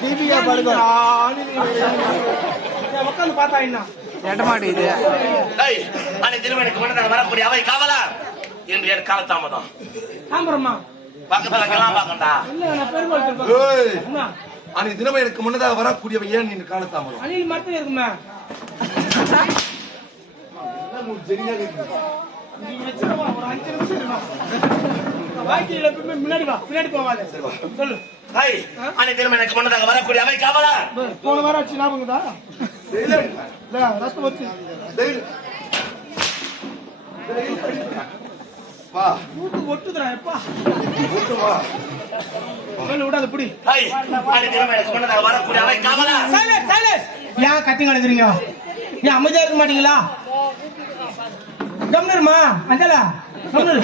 தீபிகா படுக்கோ உட்காந்து பார்த்தா என்ன ஏய் அன்னை திருமணிக்கு முன்னதாக வரக்கூடிய அவை காவலா என்று என் காலதாமதம் தாம்பரம்மா. பக்கத்துல ஏய். என்ன அன்னைக்கு தினமும் எனக்கு முன்னதாக வரக்கூடியவன் ஏன் நீ காலத்தாமதம் அணில் மரத்துல இருக்குமே? முன்னாடி வா பின்னாடி போவாத. சொல்லு. ஏய் அன்னை திருமணிக்கு முன்னதாக வரக்கூடிய அவை காவலா? போன வாரம் ஆச்சு ஞாபகம் தான் இல்ல ரத்தம் வச்சு. வா. கூட்டு ஒட்டுதுடா எப்பா. கூட்டு வா. சொல்லு விடாத புடி. வரக்கூடிய அவை காவலா? சைலண்ட் ஏன் கத்தி நடக்குறீங்க ஏன் அமைதியா இருக்க மாட்டீங்களா? கம்னருமா? அஞ்சலா? கம்னரு.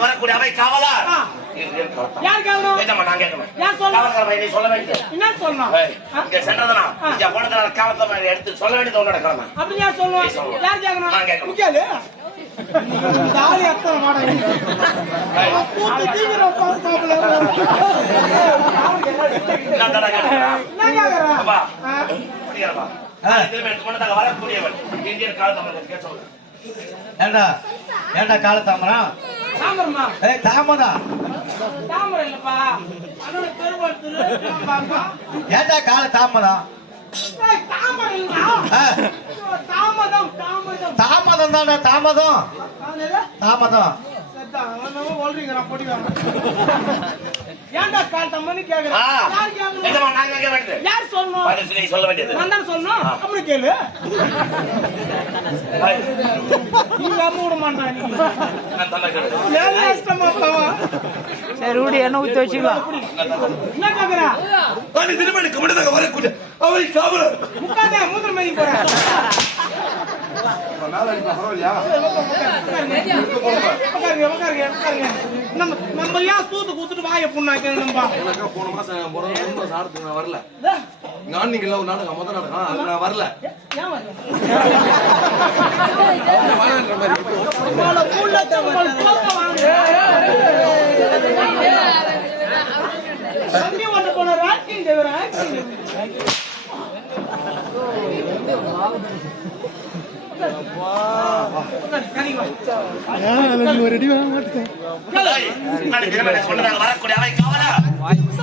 வரக்கூடிய அவை எடுத்து சொல்ல வேண்டியது உன்னோட கடமை. அப்படி யார் கேட்கணும் தாலி அத்தனை வரக்கூடியவன் இந்தியன் காலதாமதம் கேட்க சொல்றேன் ஏண்டா? ஏண்டா காலத்தாமரம் தாமரமா? ஏய் தாமதம் தாமரை இல்லப்பா. அதோட பெருமாள் திரு தாம்பாக்கம். ஏண்டா கால தாமதம் ஏய், தாமரை இல்லையா? ஆ, தாமதம் தாமதம். தானே தாமதம்? தாமதம் ஏன்டா கால் தம்மன்னு கேக்குற? ஆ. யார்? ஏஜம்மா, நான் கேட்க வேண்டியது. யார் சொல்லணும்? பதில் சொல்லி சொல்ல வேண்டியது. நான் தானே சொல்லணும்? அப்படி கேளு. நீ அம்மு விட மாட்டான் நீ. நான் கஷ்டமா பாவா. சரி விடு என்ன ஊத்தி வச்சுக்கலாம் என்ன கேக்குற? அன்னை திருமணிக்கு முன்னதாக வரக்கூடிய அவை காவலர் முக்காதே, மூத்திரம் மதிக்க போறேன். மேல அடிப்பா பரவாயில்லையா உட்காருங்க, உட்காருங்க, உட்காருங்க. நம்ம நம்ம ஏன் சூத்து கூத்துட்டு வாயை புண்ணாக்கணும் நம்ம எனக்கு போன மாசம் போன மாசம் நாடகத்துக்கு நான் வரல இதோ, ஞானிகள் ஒரு நாடகம் முதல் நாடகம் அதுக்கு நான் வரல ஏன் வரல? வரலன்ற மாதிரி உங்களோட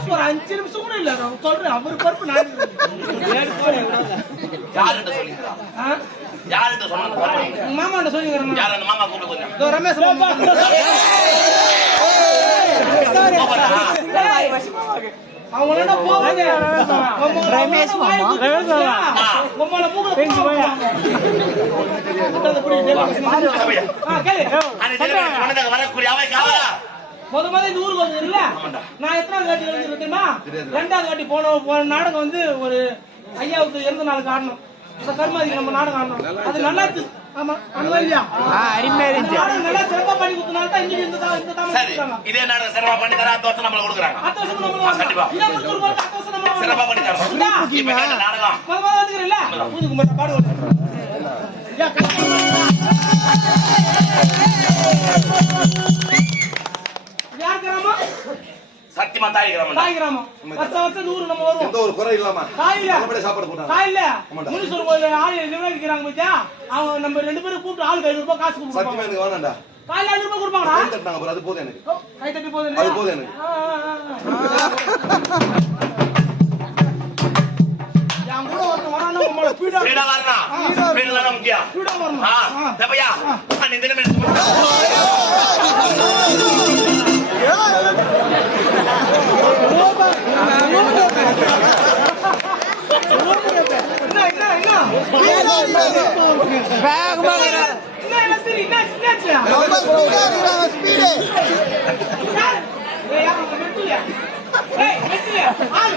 ஒரு அஞ்சு நிமிஷம் கூட இல்ல நான் சொல்றேன் அவர் பருப்பு நான் மாமா கூப்பிட்டு. இதோ ரமேஷ் மாமா. கோபப்படா. ஏய், அவங்களோட போகாதே. ரமேஷ் மாமா. ஆ. உம்மள மூக்குல அவை காவலா முத முத இந்த ஊருக்கு வந்து இல்ல நான் எத்தனாவது வாட்டி வந்து தெரியுமா? ரெண்டாவது வாட்டி போன போன நாடகம் வந்து ஒரு ஐயாவுக்கு இறந்த நாளுக்கு ஆடணும் இந்த கர்மாதிக்கு நம்ம நாடகம் ஆடணும். அது நல்லா இதே நாடகம் சிறப்பா பண்ணி தர வருஷம் நம்மளுக்கு கொடுக்குறாங்க. கண்டிப்பா. சிறப்பா. பண்ணி தரோம் நாடகம்? சத்தியமா தாய் கிராமம் தாய் கிராமம் வருஷம் வருஷம் இந்த ஊருக்கு நம்ம வருவோம். எந்த ஒரு குறை இல்லாம காலையில. நல்லபடியா சாப்பாடு போட்டாங்க. காலையில. ஆமாண்டா. முனீஸ்வரர் கோயில் ஆளு நிர்வகிக்கிறாங்க பத்தியா அவங்க நம்ம ரெண்டு பேரும் கூப்பிட்டு ஆளுக்கு ஐநூறு ரூபாய் காசு சத்தியமா கொடுப்பாங்க எனக்கு வேணாம்டா. காலையில ஐநூறு ரூபாய் கொடுப்பாங்களா கை தட்டினாங்க பாரு, அது போதும் எனக்கு. கை தட்டி போதும் அது போதும் எனக்கு. என் கூட ஒருத்தன் பீடா முக்கியம். பீடா வரணும். ஆ. தப்பையா? அன்னை தினமே எனக்கு மட்டும் என்ன என்ன என்ன யார்? ஏய், யார் அவங்க மெட்டுலியா? ஏய், மெட்டுலியா? ஆளு,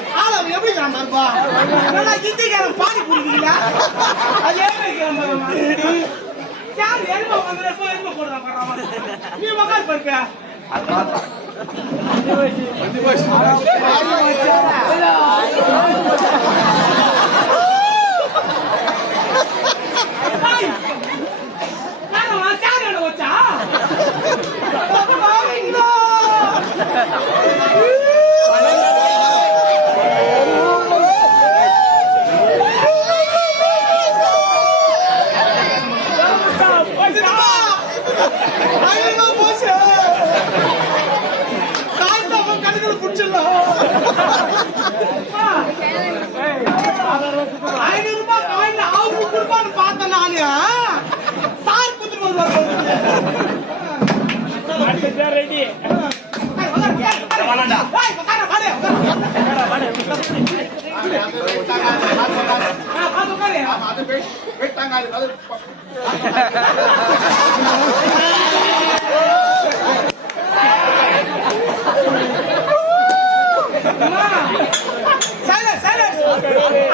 ஆளு அவன் எப்படி இருக்கிறான் பாருப்பா. நல்லா ஹிந்திக்காரன் பானி பூரிக்கிறீங்களா? அது எப்படி இருக்கிறான் பாரும்மா. யாரு எலும்பை உட்கார்ந்து எப்போ எலும்பை போடுறான் பாரு அவன். நீ உட்காரு பாருப்பா. ஏய், யாரம்மா? சாரு என்ன வச்சா? பாவிங்களா. போச்சுடா. ஐயோ, போச்சு. கால் தான் உன் கண்ணுக்குள்ள புடிச்சிடலாம். அம்மா. ஐநூறு ரூபாய் காயின்ல கொடுப்பான்னு பார்த்தேன் நானு. சார் குத்துட்டு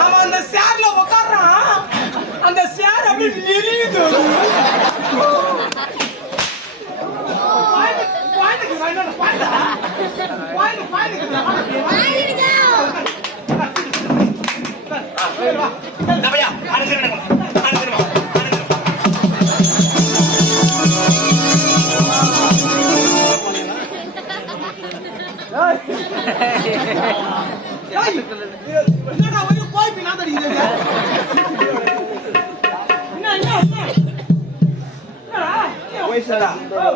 அவன் அந்த சேர்ல உட்கார்றான் அந்த சேர் அப்படியே நெளியுது பாயிண்ட்,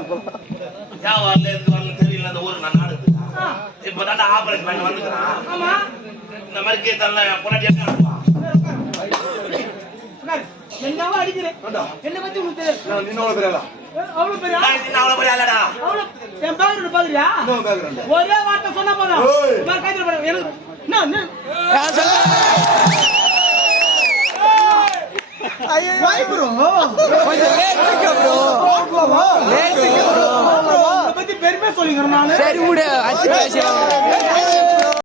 வரல எதுக்கு வரல தெரியல அந்த ஊருக்கு நான் நாடு ஆ, இப்பதான் ஆபரேஷன் பண்ணி வந்துக்கிறான். இந்த மாதிரி உட்காரு. என்னவோ அடிக்கிறேன் என்ன பத்தி அவ்வளவு பெரிய? அவ்வளவு பெரிய என் பேர் பாக்குறியா. ஒரே வார்த்தை சொன்னா போதும். எனக்கு என்ன, என்ன? Why bro? கொஞ்சம் லேட்டுக்க ப்ரோ லேட்டுக்க ப்ரோ bro, உங்களை பத்தி பெருமையா சொல்லிக்கிறேன் நானு. சரி விடு. அச்சு பேசுறேன்